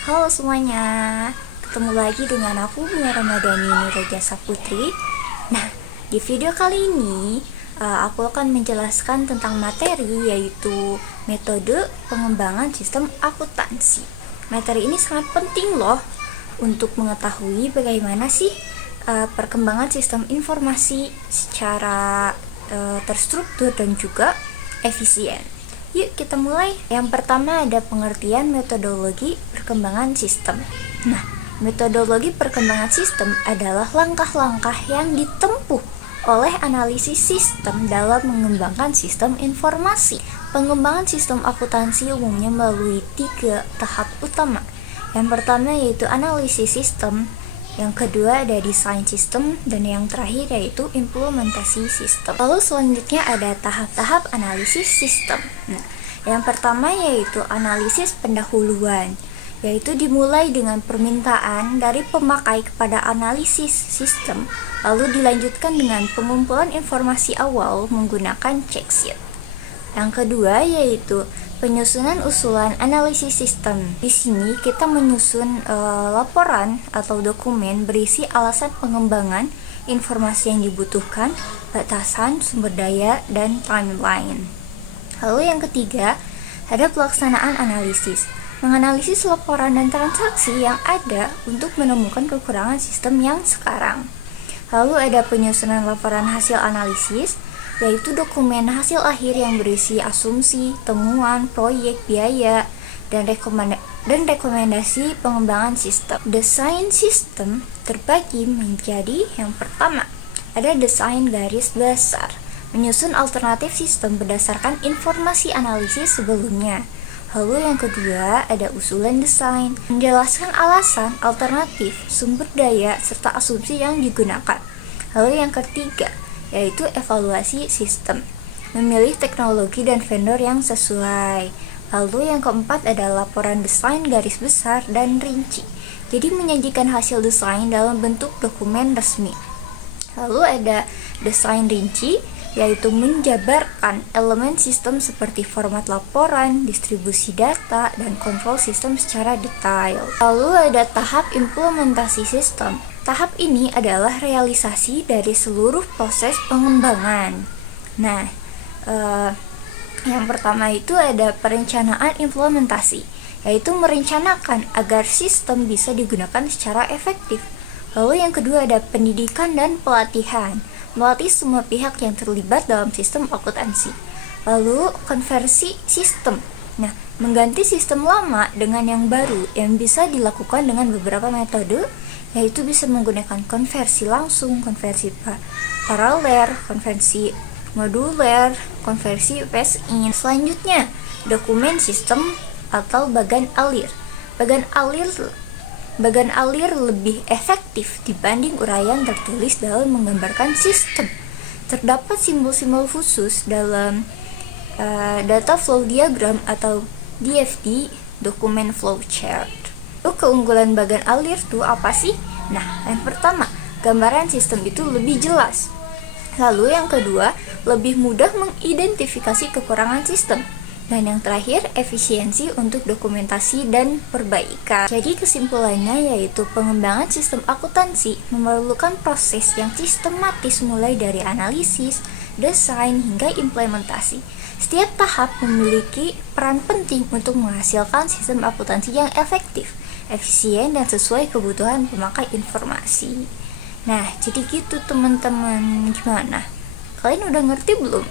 Halo semuanya, ketemu lagi dengan aku Bunga Ramadhani Nuraja Saputri. Nah, di video kali ini aku akan menjelaskan tentang materi yaitu metode pengembangan sistem akuntansi. Materi ini sangat penting loh untuk mengetahui bagaimana sih perkembangan sistem informasi secara terstruktur dan juga efisien. Yuk kita mulai. Yang pertama ada pengertian metodologi perkembangan sistem. Nah, metodologi perkembangan sistem adalah langkah-langkah yang ditempuh oleh analisis sistem dalam mengembangkan sistem informasi. Pengembangan sistem akuntansi umumnya melalui 3 tahap utama. Yang pertama yaitu analisis sistem, yang kedua ada desain sistem, dan yang terakhir yaitu implementasi sistem. Lalu selanjutnya ada tahap-tahap analisis sistem. Nah, yang pertama yaitu analisis pendahuluan, yaitu dimulai dengan permintaan dari pemakai kepada analisis sistem, lalu dilanjutkan dengan pengumpulan informasi awal menggunakan check sheet. Yang kedua yaitu penyusunan usulan analisis sistem. Di sini kita menyusun laporan atau dokumen berisi alasan pengembangan, informasi yang dibutuhkan, batasan, sumber daya, dan timeline. Lalu yang ketiga, ada pelaksanaan analisis. Menganalisis laporan dan transaksi yang ada untuk menemukan kekurangan sistem yang sekarang. Lalu ada penyusunan laporan hasil analisis, yaitu dokumen hasil akhir yang berisi asumsi, temuan, proyek, biaya, dan rekomendasi pengembangan sistem. Desain sistem terbagi menjadi yang pertama, ada desain garis besar, menyusun alternatif sistem berdasarkan informasi analisis sebelumnya. Lalu yang kedua ada usulan desain, menjelaskan alasan, alternatif, sumber daya, serta asumsi yang digunakan. Lalu yang ketiga yaitu evaluasi sistem, memilih teknologi dan vendor yang sesuai. Lalu yang keempat ada laporan desain garis besar dan rinci, jadi menyajikan hasil desain dalam bentuk dokumen resmi. Lalu ada desain rinci, yaitu menjabarkan elemen sistem seperti format laporan, distribusi data, dan kontrol sistem secara detail. Lalu ada tahap implementasi sistem. Tahap ini adalah realisasi dari seluruh proses pengembangan. Nah, yang pertama itu ada perencanaan implementasi, yaitu merencanakan agar sistem bisa digunakan secara efektif. Lalu yang kedua ada pendidikan dan pelatihan, melatih semua pihak yang terlibat dalam sistem akuntansi. Lalu konversi sistem. Nah, mengganti sistem lama dengan yang baru yang bisa dilakukan dengan beberapa metode, yaitu bisa menggunakan konversi langsung, konversi paralel, konversi moduler, konversi phase-in. Selanjutnya, dokumen sistem atau bagan alir. Bagan alir lebih efektif dibanding uraian tertulis dalam menggambarkan sistem. Terdapat simbol-simbol khusus dalam data flow diagram atau DFD, dokumen flow chart. Keunggulan bagan alir itu apa sih? Nah, yang pertama, gambaran sistem itu lebih jelas. Lalu yang kedua, lebih mudah mengidentifikasi kekurangan sistem. Dan yang terakhir, efisiensi untuk dokumentasi dan perbaikan. Jadi kesimpulannya yaitu pengembangan sistem akuntansi memerlukan proses yang sistematis mulai dari analisis, desain, hingga implementasi. Setiap tahap memiliki peran penting untuk menghasilkan sistem akuntansi yang efektif, efisien, dan sesuai kebutuhan pemakai informasi. Nah, jadi gitu teman-teman. Gimana? Kalian udah ngerti belum?